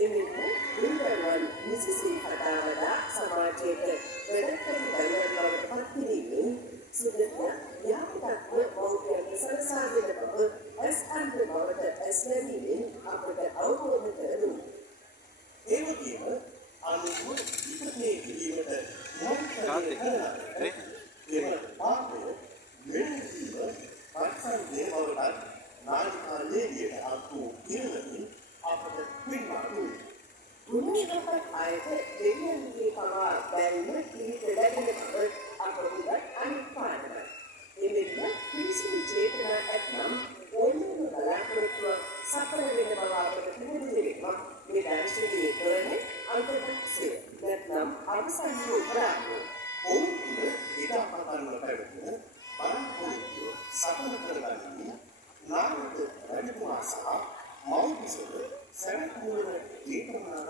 එමෙන්න දුර්වලවන් නිසිසේ හදාරලා සමාජයට වැඩකරන බැලුවන් බවට පත් කිරීමෙන් සුදුසු යාපතක්ව බෞද්ධයන්ට සලසා දෙන බව ඇස් අන්ධ බවට ඇස් නැමීමෙන් අපට අවබෝධ කර දුන්නා. ඒ වගේම අනුව විපතේ කිරීමට පාපය මෙලෙසිව පරිසම් දේවවලට නාලිකා ලේවියට අත්වූ ඉරණමින් අපට පින්වා දුන්නා. ගුණයකට අයත දෙවියන්ගේ පවා බැල්ම පිළිත ලැබෙන බව අපට අනිපාතයි. එමෙන්න කිසිදු චේතනා ඇතනම් ඕනෑම බලාපොරොත්තුවක් සඵල වෙන බව අපට පුහුණු දෙනවා. මේ දර්ශනීය කරන අන්තර්ගතය නැත්නම් අවසන් වූ ප්‍රාණය ඔවුන්ට ඉතාමත්ම පැවැත්ම බලාපොරොත්තු සඵල කරගන්නේ නාමක රජකුමාර සහ මව්පියගේ සැලකුම දීපමාන